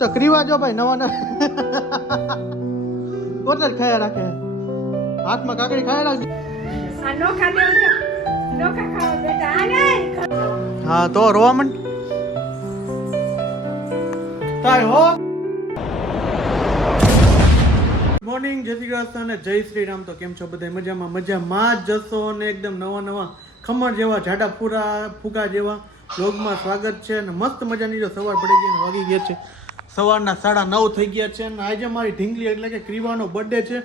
તો ક્રીવા જો ભાઈ નવા નવા કોટલ ખાયા રાખે હાથમાં કાકડી ખાયા રાખે હા તો રોવા મંડ તાય હો મોર્નિંગ જય શ્રી કૃષ્ણ અને જય શ્રી રામ. તો કેમ છો બધા? મજામાં જ જશો અને એકદમ નવા ખમણ જેવા જાડા ફૂગા જેવા વ્લોગમાં સ્વાગત છે. અને મસ્ત મજાની જો સવાર પડી ગઈ અને વાગી ગયા છે સવારના 9:30 થઈ ગયા છે. અને આજે મારી ઢીંગલી એટલે કે ક્રીવાનો બર્થડે છે.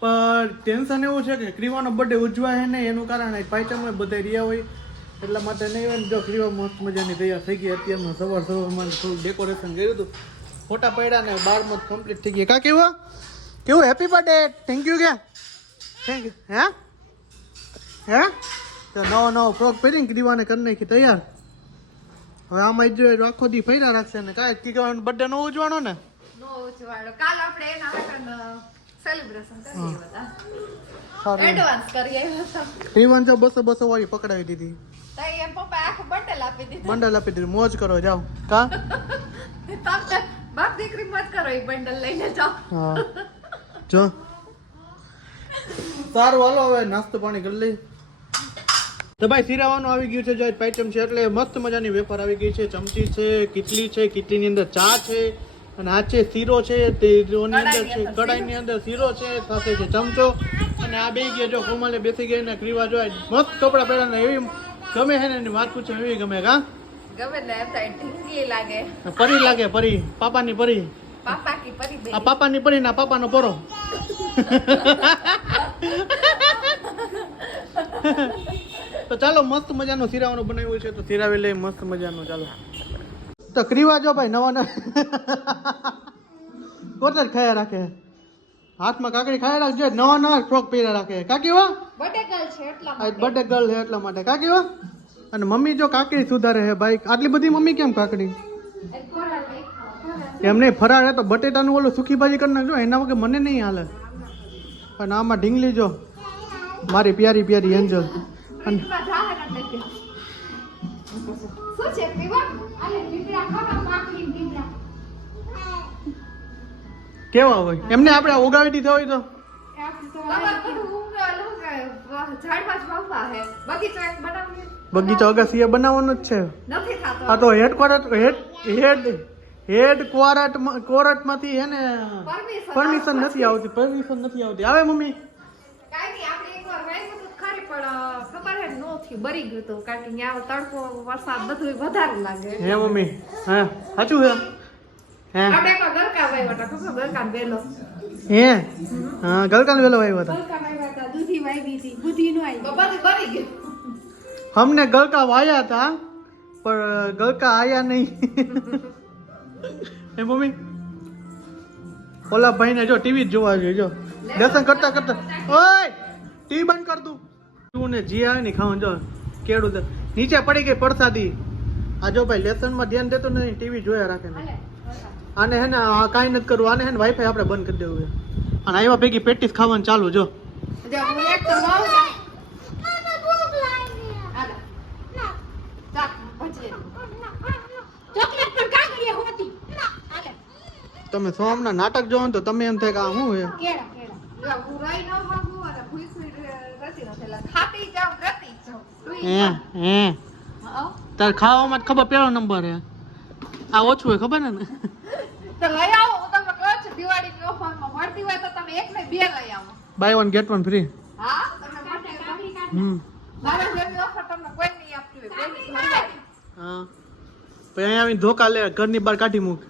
પણ ટેન્શન એવું છે કે ક્રીવાનો બર્થડે ઉજવાય નહીં એનું કારણ પાયચામાં બધા રહ્યા હોય એટલા માટે નહીં હોય. જો ક્રીવા મસ્ત મજાની તૈયાર થઈ ગઈ. અત્યારમાં સવારમાં થોડું ડેકોરેશન કર્યું હતું, ફોટા પડ્યા ને 12 કમ્પ્લીટ થઈ ગયા. કેવું હેપી બર્થડે, થેન્ક યુ કે થેન્ક યુ. હે તો નવો ફ્રોક પહેરીને ક્રીવાને કરી નાખી તૈયાર. હવે આમાં જો આખો દી ફર્યા રાખશે ને કાંઈ ક્રીવાનો બર્થડે નો ઉજવાનો ને કાલ આપણે એના માટે સેલિબ્રેશન કરીએ બધા એડવાન્સ કરીએ. ક્રીવાન જો 200 વાળી પકડાવી દીધી. તઈ એમ પપ્પા આખું બંડલ આપી દીધું. મોજ કરો જાઓ કા તમને બાપ દીકરી મત કરો એ બંડલ લઈને જાઓ. હા જો સારું હાલો હવે નાસ્તો પાણી કરી લઈ. તો ભાઈ શીરાવાનું આવી ગયું છે. જો પાયચમ છે એટલે મસ્ત મજાની વેફર આવી ગઈ છે, ચમચી છે, કીટલી છે, કીટલીની અંદર ચા છે અને આ છે શીરો છે, તેની અંદર છે કડાઈની અંદર શીરો છે, સાથે છે ચમચો અને આ બેસી ગયા. જો કોમલે બેસી ગઈ ને ક્રીવા જો મસ્ત કપડા પહેર્યા ને એવી ગમે છે ને એની વાત પૂછે એવી ગમે કા ગમે ને એમ થાય ઢીંગલી લાગે, પરી લાગે, પરી પાપાની પરી, પાપા કી પરી બે આ પાપાની પરી ના પાપાનો પરો. તો ચાલો મસ્ત મજાનું શીરાવાનું બનાવ્યું છે તો શીરાવી લઈ મસ્ત મજાનું. ચાલો તો ક્રીવા જો ભાઈ નવા કોટલ ખાયા રાખે હાથમાં કાકડી ખાયા રાખે નવા ફ્રોક પહેર્યા રાખે. કાકી હો બર્થડે ગર્લ છે એટલા બર્થડે ગર્લ છે એટલા માટે. કાકી હો અને મમ્મી જો કાકડી સુધારે છે ભાઈ. આટલી બધી મમ્મી કેમ કાકડી? એમ નહીં ફરાળ હે તો બટેટાનું ઓલું સુકી ભાજી કરી નાખજો, એના વગર મને નહીં હાલે. પણ આમાં ઢીંગલી જો મારી પ્યારી પ્યારી એન્જલ. અને કેવા હોય એમને આપણે ઓગાવી દીધા હોય તો બગીચો અગાસીએ બનાવવાનો જ છે. આ તો હેડ કોર્ટમાંથી હે ને પરમિશન નથી આવતી. આવે મમ્મી બરી ગયું હતું કારણ કે ત્યાં તડકો વરસાદ બધું વધારે લાગે. હે મમ્મી હા સાચું છે. હે આપણે એક ગલકા વાવ્યા હતા, ખબર ગલકા વેલો હે હા ગલકાનો વેલો વાવ્યો હતો. ગલકા વાવ્યા હતા, દૂધી વાવી હતી, બુધી નો આવી બધું બરી ગયું. हमने गलका वाया था पर गलका आया नहीं. એ મમ્મી ઓલા ભાઈને જો ટીવી જ જોવા જોઈએ. જો દર્શન કરતા ઓય ટીવી બંધ કર તું. તું ને જી આવે ને ખાવાનું જો કેડું નીચે પડી ગઈ પરસાદી. આ જો ભાઈ લેસનમાં ધ્યાન દેતો નહીં, ટીવી જોયા રાખે ને. આને હે ને કાંઈ નથી કરવું, આને હે ને વાઈફાઈ આપણે બંધ કરી દેવું છે. અને આવ્યા ભેગી પેટીસ ખાવાનું ચાલુ. જો તમે સોમના નાટક જોવો તો તમે એમ થાય કે આ શું છે. તાર ખાવામાં ખબર પેલો નંબર હે, આ ઓછું હોય ખબર ને. તો લઈ આવો, હું તમને કહું છું દિવાળીની ઓફરમાં મળતી હોય તો તમે એક ને બે લઈ આવો. Buy 1 get 1 free. હા તમે મારા જેવી ઓફર તમને કોઈ નહીં આપતી હોય પેલી ઘરવાળી. હા પછી અહીંયા આવીને ધોકા લે, ઘરની બહાર કાઢી મૂક.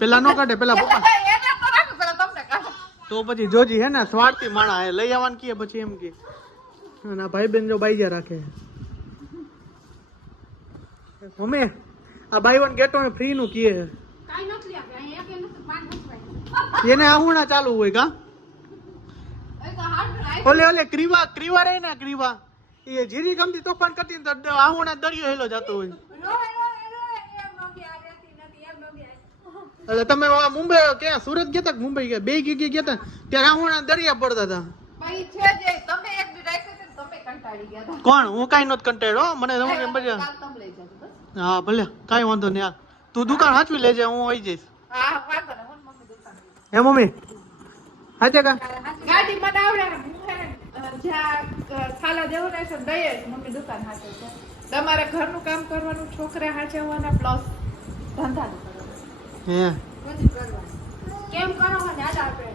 પેલા નો કાઢે, પેલા પપ્પા તો પછી જોજી હે ને સ્વાર્થી માણા હે. લઈ આવવાનું કીએ પછી એમ કે અને ભાઈ બેન જો બાઈજા રાખે. મમ્મી આ બાય 1 get 1 ફ્રી નું કીએ એને આહુણા ચાલુ હોય કા. ઓલે ક્રીવા રે ને ક્રીવા એ જીરી ગમતી તોફાન કરતી તો આહુણા દરિયો હેલો જતો હોય. એટલે તમે મુંબઈ ક્યાં સુરત ગયા હતા મુંબઈ ગયા બે ગયા હતા ત્યારે આહુણા દરિયા પડતા હતા. કોણ? હું કઈ નહોતો કંટાળ્યો. મને હા ભલે કઈ વાંધો નહીં. તું દુકાન હાચવી લેજે, હું આવી જઈશ. હે મમ્મી હાચે કા ગાડી મને આવડે ને હું છે ને, જ્યાં થાલા જેવું રહેશે ને દઈએ જ મમ્મી દુકાન હાચે છે. તમારે ઘરનું કામ કરવાનું, છોકરા હાચવવાના, પ્લસ ધંધાનું કરવાનું. હે બધું કરવાનું. કેમ કરો ને આજ આપણે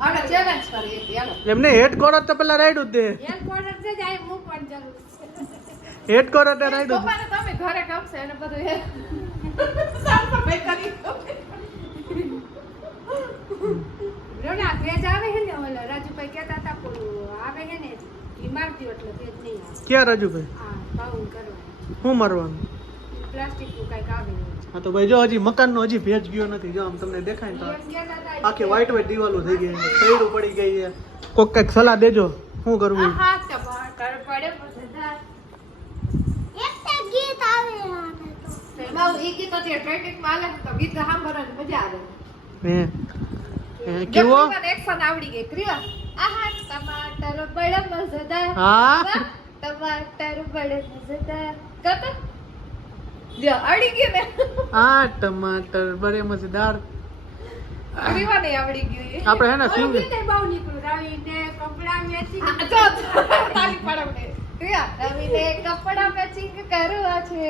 હવે ચેલેન્જ કરીએ છીએ. હાલો. એમને હેડ કોર તો પેલા રાઈડ જ દે એરપોર્ટ જ જાય મૂકવાની જરૂર છે. હેડ કોર તો રાઈડ જ પપ્પાને તમે ઘરે ગમશે એને બધું એ સાફ સફાઈ કરી દો. રોના ભેજ આવે છે ને ઓલા રાજુભાઈ કહેતા હતા પેલું આવે છે ને બીમાર થયો એટલે ભેજ નહીં આવે ક્યાં રાજુભાઈ હા પાઉન કરવાનું શું મારવાનું પ્લાસ્ટિક નું કઈક આવે હા તો ભાઈ જો હજી મકાનનો હજી ભેજ ગયો નથી જો આમ તમને દેખાય ને તો એમ કહેતા હતા આખી વ્હાઈટ વ્હાઈટ દિવાલો થઈ ગઈ છે સૈડું પડી ગઈ છે કોક કઈક સલાહ દેજો શું કરવું ઈ. હા ટમાટર પડે બધા એમાં ઈ ગીત અત્યારે ટ્રેન્ડિંગમાં હાલે તો ગીત સાંભળવાની મજા આવે. હે કેવો એક્શન આવડી ગઈ ક્રિયા. આહા ટમાટર બડે મજેદાર. હા ટમાટર બડે મજેદાર. કતો જો આવડી ગયું ને. આ ટમાટર બડે મજેદાર ક્રિયા ને આવડી ગયું. આપણે હે ને સિંગ ને બહુ નીકળ્યું રવિને કપડા મેચી જો તાલી પાડવને. ક્રિયા રવિને કપડા મેચિંગ કરવા છે.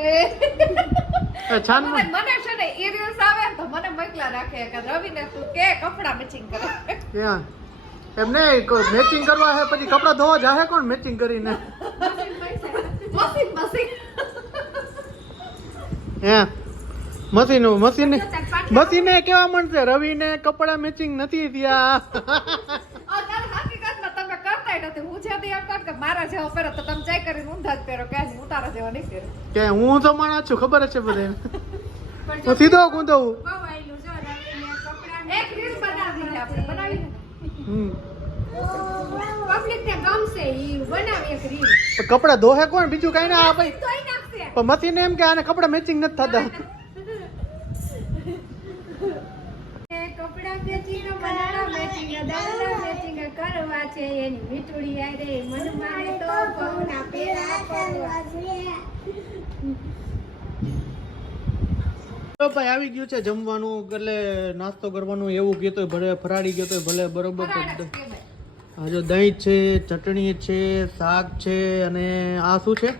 છાન મને છે ને એ રીલ્સ આવે ને તો મને મોકલા રાખે કે રવિને તું કે કપડા મેચિંગ કરે. ત્યાં એમને મેચિંગ કરવા છે પછી કપડા ધોવા જાહે કોણ મેચિંગ કરીને મશીન હે મશીને કેવા મળશે રવિને કપડા મેચિંગ નથી થયા અગર હકીકતમાં તમે કરતા નથી. હું જે દી એમ કહું કે મારા જેવો પહેરો તો તમે ચાઈ કરીને ઊંધા જ પહેરો કે હું તારા જેવો નહીં પહેરો. કે હું તો માણસ છું ખબર જ છે બધાને હું સીધો ગુંદવું બહુ આયલું જો રવિને કપડા એક રીલ બનાવી છે આપણે બનાવી ને. પબ્લિક ને ગમશે ઈ બનાવી એક રીલ કપડા ધોહે કોણ બીજું કઈ ના ભાઈ તોય નાખશે પણ મશીન એમ કે આને કપડા મેચિંગ નથી થતા કપડા મેચિંગ બનાના મેચિંગ દાદા મેચિંગ કરવા છે એની મીઠુડી આરે મન મારે તો પૌના પેરા કરવા છે તો ભાઈ આવી ગયું છે જમવાનું એટલે નાસ્તો કરવાનું એવું ગયો તો ભલે ફરાળી ગયો તો ભલે બરોબર હા જો દહીં છે ચટણી છે શાક છે અને આ શું છે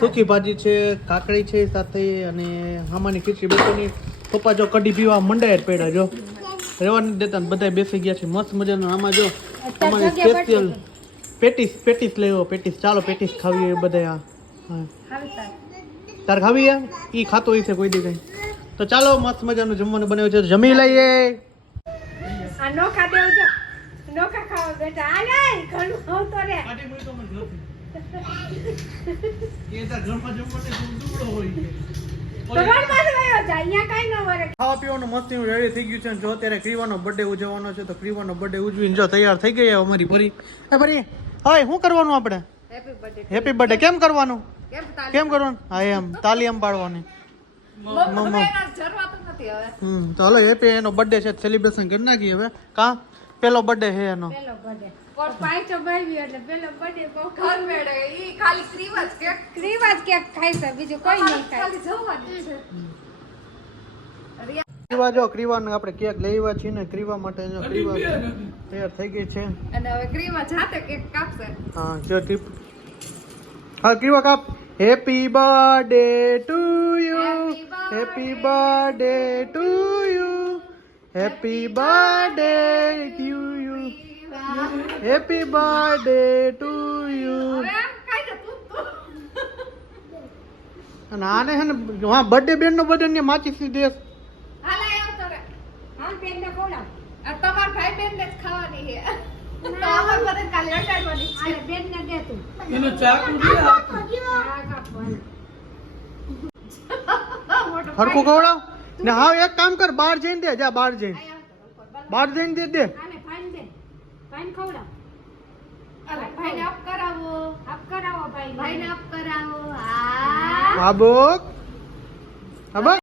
સૂકી ભાજી છે કાકડી છે સાથે અને હામાની ખીચડી બપોરની પપ્પા જો કઢી પીવા મંડાય જ પડ્યા જો રહેવા નથી દેતા ને બધા બેસી ગયા છે મસ્ત મજાનું આમાં જો તમારી સ્પેશિયલ પેટીસ લેવો પેટીસ ચાલો પેટીસ ખાવી એ બધા હા તાર ખાવી હે ઈ ખાતો હોય છે કોઈ દી કઈ તો ચાલો મસ્ત મજાનું જમવાનું બનાવ્યું છે જમી લઈએ આ નોખા દેવ જો નોખા ખાવા બેટા આલે ઘણું આવતો રે તો રોડ પાસે ગયો જા અહીંયા કાઈ ન વરે ખાવા પીવાનું મસ્ત રેડી થઈ ગયું છે અને જો અત્યારે ક્રીવાનો બર્થડે ઉજવવાનો છે તો ક્રીવાનો બર્થડે ઉજવીને જો તૈયાર થઈ ગઈ અમારી પરી પરી હવે શું કરવાનું આપણે હેપી બર્થડે. હેપી બર્થડે કેમ કરવાનું કેમ તાલી? કેમ કરવાનું હા એમ તાલી એમ પાડવાની મમ્મી એના જરવાતું નથી હવે. તો હાલો હેપી એનો બર્થડે છે સેલિબ્રેશન કરી નાખીએ હવે કા પેલો બર્થડે છે એનો પેલો બર્થડે કોર પાંચો ભાઈ એટલે પેલો બર્થડે બહુ ઘર મેળે ઈ ખાલી ક્રીમ જ કેક ક્રીવા જ કેક ખાય છે બીજું કોઈ નહીં ખાય ખાલી જવાનું છે. ક્રીવા જો ક્રીવાનું આપણે કેક લેવા છીએ ને ક્રીવા માટે જો ક્રીવા તૈયાર થઈ ગઈ છે અને હવે ક્રીમ જાતે કેક કાપશે. હા જો ટીપ હા ક્રીવા કાપ happy birthday to you happy birthday to you happy birthday to you happy birthday to you હવે એમ ખાઈ જા તું તો. અને આને હે ને હા બર્થડે બેન નો બર્થડે ને માચી સી દેશ હાલે આવ તો રે. હાલ બેનને ખવડાવ આ તમાર ભાઈ બેન ને જ ખાવાની છે. તો આપણે બધાને કાલે રટાડવાની છે. હાલે બેનને દે તું એનો ચાકુ દે આ કાપવાનું મોટો હરકું ખવડાવ ને હા એક કામ કર બહાર જઈને દે જા બહાર જઈને ભાઈ આવતો ઉપર. બહાર જઈને દે દે હાલે ફાઈન દે ફાઈન ખવડાવ અરે ભાઈને અપ કરાવો. આપ કરાવો ભાઈ ભાઈને અપ કરાવો. હા. આબોક આબોક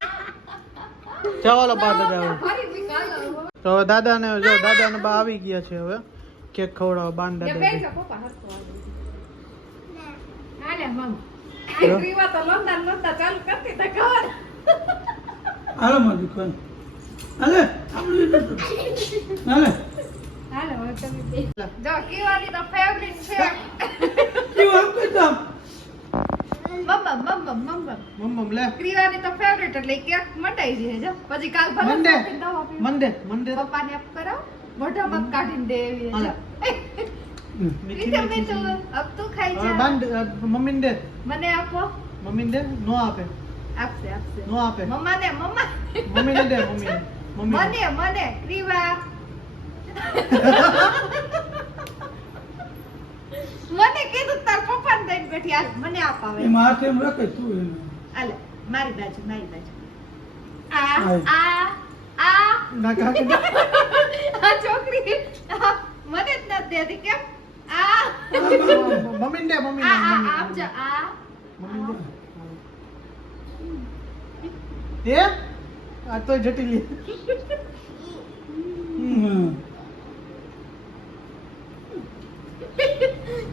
ચાલો બહાર દાદા ફરી બી કાલો. તો હવે દાદાને જો દાદાને બા આવી ગયા છે હવે કેક ખવડાવવા બાન યા દાદા બેસા પપ્પા હરખો આવે. હાલે મમ આ ક્રીવા તો લોંદા ચાલુ કરતી તો ખબર. હાલો મારી દુકાન હાલે આપણે હાલે હાલો હવે તમે બે જો કીવાની તો ફેવરિટ છે કેવું આપે તો મમ્મ મમ્મ લે ક્રીવાની તો ફેવરિટ એટલે કેક મટાઈ દે જો પછી કાલ ભલે મંડે દવા પીવું. મંડે પપ્પાને આપ કરાવ મોઢામાં કાઢીને દે એવી હાલે. જો રીતમ ને તો અબ તું ખાઈ જા બાંધ મમ્મીને દે મને આપો મમ્મીને દે નો આપે આપશે નો આપે મમ્માને મમ્મા મમ્મીને દે મમ્મીને મને ક્રીવા મને કીધું તાર પપ્પાને દઈને બેઠી હાલ મને આપાવે એમાં હાથ એમ રાખે તું એને હાલે મારી બાજુ આય. આ ના કાકે દે. આ છોકરી મને જ નથી દેતી કેમ આ મમ્મીને દે આમ જા આ મમ્મીને દે દે આ તો જટીલી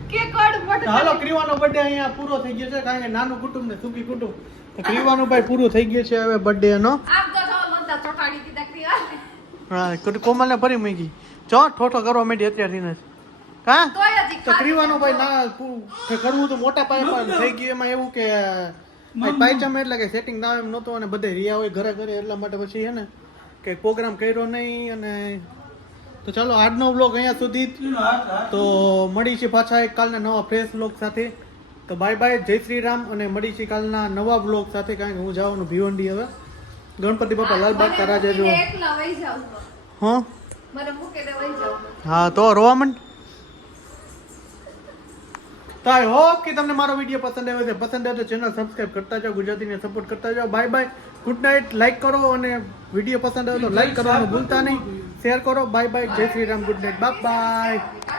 કે કોડ મોટો હાલો ક્રીવાનો બર્થડે અહીંયા પૂરો થઈ ગયો છે કારણ કે નાનું કુટુંબ ને સુખી કુટુંબ તો ક્રીવાનો ભાઈ પૂરું થઈ ગયું છે હવે બર્થડે એનો આમ તો જો લંતા ચોટાડી દીધા ક્રિયા હા કોમલને ફરી મૂકી જો ઠોઠો કરવા માંડી અત્યારથી ને હા તોય હજી તો ક્રીવાનો ભાઈ ના કરવું તો મોટા પાયે પણ થઈ ગયું એમાં એવું કે પાયચામ એટલે કે સેટિંગ ના એમ નહોતું અને બધે રિયા હોય ઘરે ઘરે એટલા માટે પછી છે ને કે પ્રોગ્રામ કર્યો નહીં અને તો ચાલો આજનો વ્લોગ અહીંયા સુધી જ. તો મળી છે પાછા એક કાલના નવા ફ્રેશ વ્લોગ સાથે તો બાય બાય જય શ્રી રામ અને મળી છે કાલના નવા વ્લોગ સાથે કારણ કે હું જવાનું ભીવંડી હવે ગણપતિ બાપા લાલબાગ રાજા જો એકલા વઈ જાવ હા મને મૂકીને વઈ જાવ હા તો રોવા માંડ તો આઈ હોપ કે તમને મારો વિડીયો પસંદ આવ્યો છે પસંદ આવ્યો તો ચેનલ સબસ્ક્રાઇબ કરતા જાઓ ગુજરાતીને સપોર્ટ કરતા જાઓ bye bye good night like કરો અને વિડીયો પસંદ આવ્યો તો લાઈક કરવાનું ભૂલતા નહીં શેર કરો બાય બાય જય Shri Ram good night bye bye